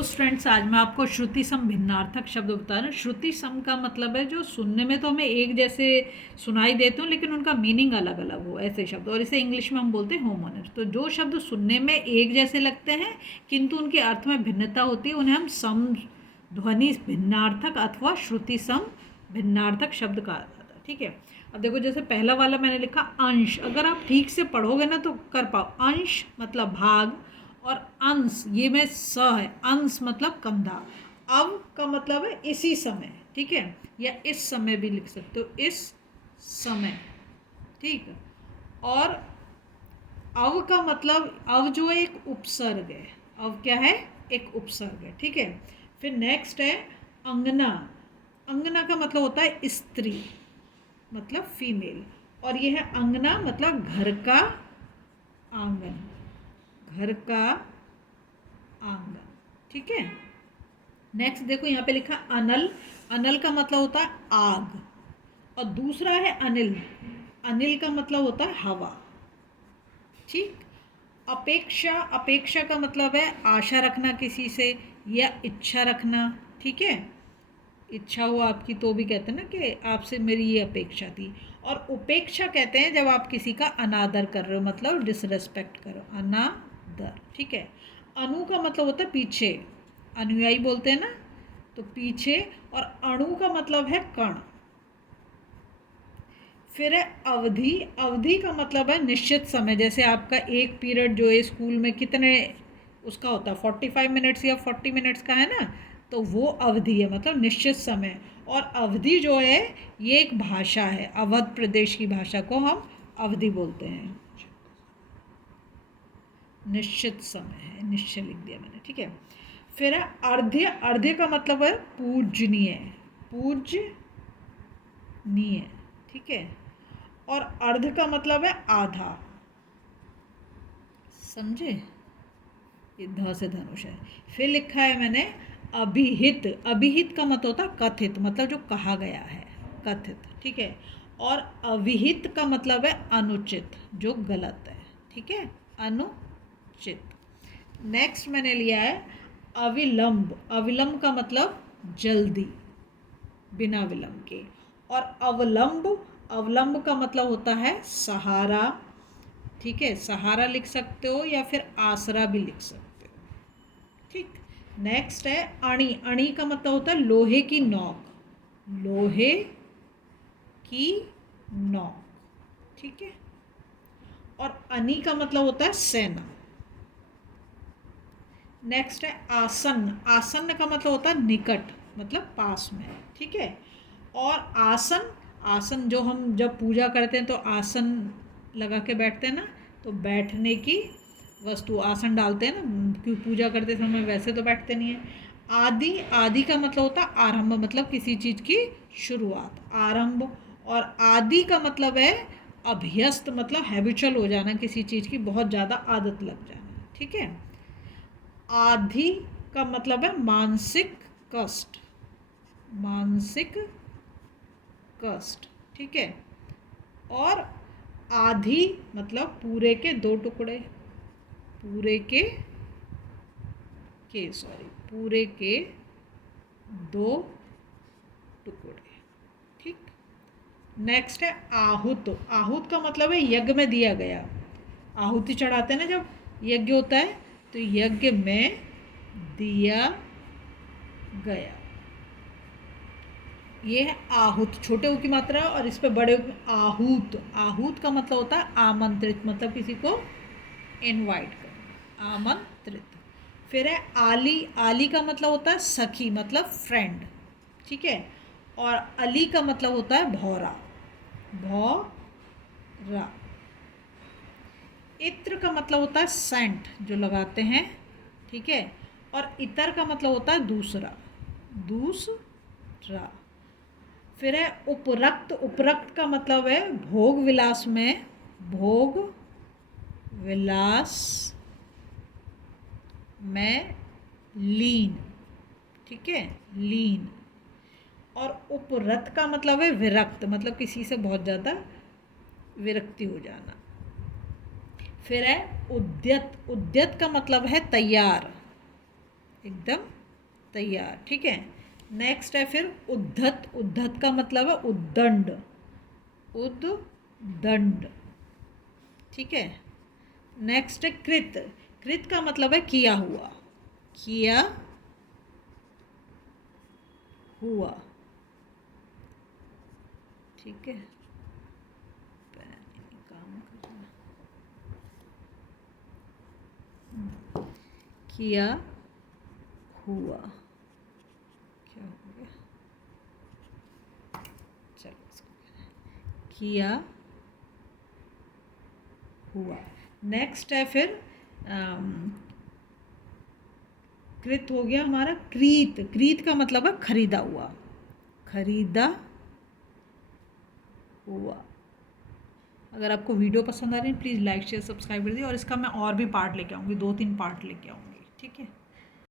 तो फ्रेंड्स, आज मैं आपको श्रुति सम भिन्नार्थक शब्द बता रहा हूँ। श्रुति सम का मतलब है जो सुनने में तो हमें एक जैसे सुनाई देते हो, लेकिन उनका मीनिंग अलग अलग हो, ऐसे शब्द। और इसे इंग्लिश में हम बोलते हैं होमोनिम्स। तो जो शब्द सुनने में एक जैसे लगते हैं किंतु उनके अर्थ में भिन्नता होती है, उन्हें हम सम ध्वनि भिन्नार्थक अथवा श्रुति सम भिन्नार्थक शब्द कहा जाता है। ठीक है, अब देखो, जैसे पहला वाला मैंने लिखा अंश। अगर आप ठीक से पढ़ोगे ना तो कर पाओ। अंश मतलब भाग, और अंश ये में स है, अंश मतलब कंधा। अव का मतलब है इसी समय, ठीक है, या इस समय भी लिख सकते हो, इस समय। ठीक है, और अव का मतलब, अव जो है एक उपसर्ग है। अव क्या है? एक उपसर्ग है। ठीक है, फिर नेक्स्ट है अंगना। अंगना का मतलब होता है स्त्री, मतलब फीमेल। और ये है अंगना मतलब घर का आंगन, घर का आंगन। ठीक है, नेक्स्ट देखो, यहाँ पे लिखा अनल। अनल का मतलब होता है आग। और दूसरा है अनिल। अनिल का मतलब होता है हवा। ठीक, अपेक्षा। अपेक्षा का मतलब है आशा रखना किसी से, या इच्छा रखना। ठीक है, इच्छा हो आपकी तो भी कहते हैं ना कि आपसे मेरी ये अपेक्षा थी। और उपेक्षा कहते हैं जब आप किसी का अनादर कर रहे हो, मतलब डिसरेस्पेक्ट करो, अनादर। ठीक है, अनु का मतलब होता है पीछे, अनुयायी बोलते हैं ना, तो पीछे। और अणु का मतलब है कण। फिर है अवधि। अवधि का मतलब है निश्चित समय। जैसे आपका एक पीरियड जो है स्कूल में कितने उसका होता है, 45 मिनट्स या 40 मिनट्स का है ना, तो वो अवधि है, मतलब निश्चित समय। और अवधि जो है ये एक भाषा है, अवध प्रदेश की भाषा को हम अवधि बोलते हैं। निश्चित समय है, निश्चय लिख दिया मैंने। ठीक है, फिर है अर्ध्य। अर्ध्य का मतलब है पूजनीय, पूजनीय। ठीक है, और अर्ध का मतलब है आधा। समझे? ये ध से धनुष है। फिर लिखा है मैंने अभिहित। अभिहित का मतलब होता है कथित, मतलब जो कहा गया है, कथित। ठीक है, और अविहित का मतलब है अनुचित, जो गलत है। ठीक है, अनुचित। नेक्स्ट मैंने लिया है अविलंब। अविलंब का मतलब जल्दी, बिना विलंब के। और अवलंब। अवलंब का मतलब होता है सहारा। ठीक है, सहारा लिख सकते हो या फिर आसरा भी लिख सकते हो। ठीक, नेक्स्ट है अणी। अणी का मतलब होता है लोहे की नोक, लोहे की नोक। ठीक है, और अनी का मतलब होता है सेना। नेक्स्ट है आसन। आसन का मतलब होता है निकट, मतलब पास में। ठीक है, और आसन। आसन जो हम जब पूजा करते हैं तो आसन लगा के बैठते हैं ना, तो बैठने की वस्तु आसन डालते हैं ना, क्यों पूजा करते समय, वैसे तो बैठते नहीं है। आदि। आदि का मतलब होता है आरंभ, मतलब किसी चीज़ की शुरुआत, आरंभ। और आदि का मतलब है अभ्यस्त, मतलब हैबिचुअल हो जाना, किसी चीज़ की बहुत ज़्यादा आदत लग जाना। ठीक है, आधि का मतलब है मानसिक कष्ट, मानसिक कष्ट। ठीक है, और आधी मतलब पूरे के दो टुकड़े, पूरे के सॉरी पूरे के दो टुकड़े। ठीक, नेक्स्ट है आहुत। आहुत का मतलब है यज्ञ में दिया गया। आहुति चढ़ाते हैं ना जब यज्ञ होता है, तो यज्ञ में दिया गया, ये है आहुत। छोटे ऊ की मात्रा, और इस पे बड़े आहूत। आहूत का मतलब होता है आमंत्रित, मतलब किसी को इनवाइट करना, आमंत्रित। फिर है आली। आली का मतलब होता है सखी, मतलब फ्रेंड। ठीक है, और अली का मतलब होता है भौरा, भौरा। इत्र का मतलब होता है सेंट, जो लगाते हैं। ठीक है, और इतर का मतलब होता है दूसरा, दूसरा। फिर है उपरक्त। उपरक्त का मतलब है भोग विलास में, भोग विलास में लीन। ठीक है, लीन। और उपरत का मतलब है विरक्त, मतलब किसी से बहुत ज़्यादा विरक्ति हो जाना। फिर है उद्यत। उद्यत का मतलब है तैयार, एकदम तैयार। ठीक है, नेक्स्ट है फिर उद्धत। उद्धत का मतलब है उद्दंड, उद्दंड। ठीक है, नेक्स्ट है कृत। कृत का मतलब है किया हुआ, किया हुआ। ठीक है, काम करना, किया हुआ, क्या हो गया, चलो इसको किया हुआ। नेक्स्ट है फिर कृत हो गया हमारा क्रीत। क्रीत का मतलब है खरीदा हुआ, खरीदा हुआ। अगर आपको वीडियो पसंद आ रही है प्लीज़ लाइक शेयर सब्सक्राइब कर दीजिए, और इसका मैं और भी पार्ट लेके आऊँगी, 2-3 पार्ट लेके आऊँगी। ठीक है।